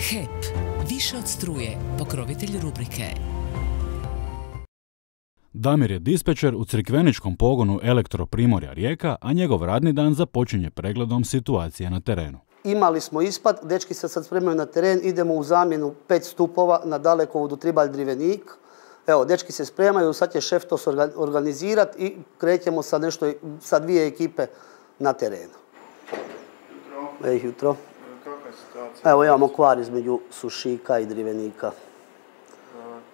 HEP, više od struje, pokrovitelj rubrike. Damir je dispečer u crikveničkom pogonu Elektro Primorja Rijeka, a njegov radni dan započinje pregledom situacije na terenu. Imali smo ispad, dečki se sad spremaju na teren, idemo u zamjenu 5 stupova na dalekovodu Tribalj-Drivenik. Evo, dečki se spremaju, sad će šef to organizirati i krećemo sa sa 2 ekipe na terenu. Jutro. Kakva je situacija? Evo, imamo kvar između Sušika i Drivenika.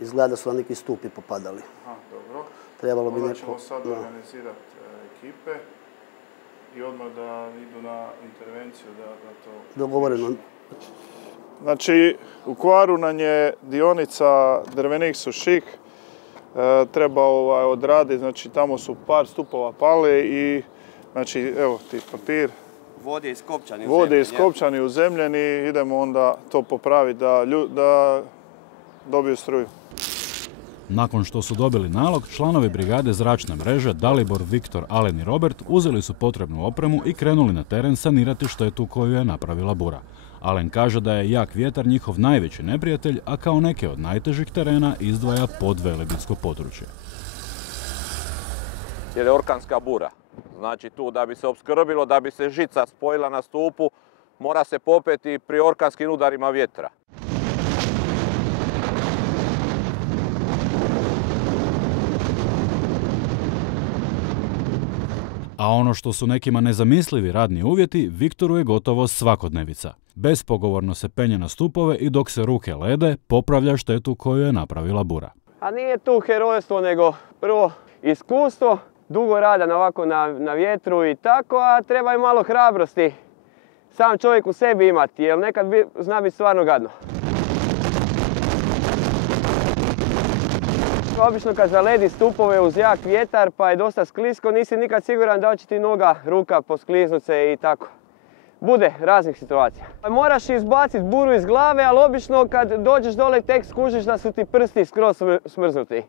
Izgleda da su na neki stupi popadali. Aha, dobro. Trebalo bi Onda neko... ćemo sad organizirati ekipe i odmah da idu na intervenciju da to... Dogovoreno. Znači, u kvaru nam je dionica Drvenik-Sušik. Treba odraditi, znači tamo su par stupova pale i znači, evo ti papir. Vode iskopčani, uzemljeni, idemo onda to popraviti da dobiju struju. Nakon što su dobili nalog, članovi brigade zračne mreže Dalibor, Viktor, Alen i Robert uzeli su potrebnu opremu i krenuli na teren sanirati štetu koju je napravila bura. Alen kaže da je jak vjetar njihov najveći neprijatelj, a kao neke od najtežih terena izdvaja podvelebitsko područje. Jer je orkanska bura. Znači tu da bi se opskrbilo, da bi se žica spojila na stupu, mora se popeti pri orkanskim udarima vjetra. A ono što su nekima nezamislivi radni uvjeti, Viktoru je gotovo svakodnevica. Bespogovorno se penje na stupove i dok se ruke lede, popravlja štetu koju je napravila bura. A nije tu herojstvo, nego prvo iskustvo, dugo rada ovako na vjetru i tako, a treba i malo hrabrosti sam čovjek u sebi imati, jer nekad zna biti stvarno gadno. Obično kad zaledi stupove uz jak vjetar pa je dosta sklisko, nisi nikad siguran da će ti noga, ruka poskliznuti se i tako. Bude raznih situacija. Moraš izbaciti buru iz glave, ali obično kad dođeš dole tek skužiš da su ti prsti skroz smrznuti.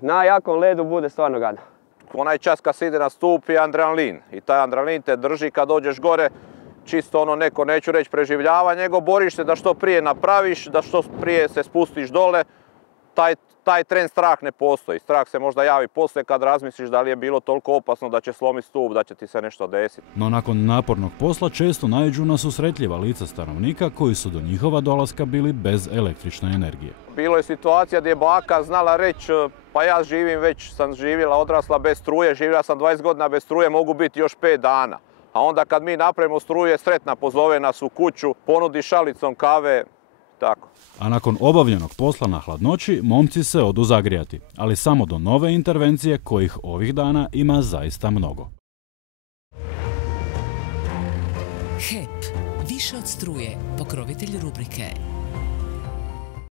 Na jakom ledu bude stvarno gadno. Onaj čas kad se ide na stup je adrenalin i taj adrenalin te drži kad dođeš gore, čisto neko, neću reći preživljava, nego boriš se da što prije napraviš, da što prije se spustiš dole. Taj tren strah ne postoji. Strah se možda javi poslije kad razmisliš da li je bilo toliko opasno da će slomiti stup, da će ti se nešto desiti. No nakon napornog posla često naiđu na susretljiva lica stanovnika koji su do njihova dolaska bili bez električne energije. Bilo je situacija gdje je baka znala reći pa ja sam živjela odrasla bez struje, živjela sam 20 godina bez struje, mogu biti još 5 dana. A onda kad mi napravimo struje, sretna pozove nas u kuću, ponudi šalicom kave. Tako. A nakon obavljenog posla na hladnoći, momci se odu zagrijati, ali samo do nove intervencije kojih ovih dana ima zaista mnogo. HEP, više od struje, pokrovitelj rubrike.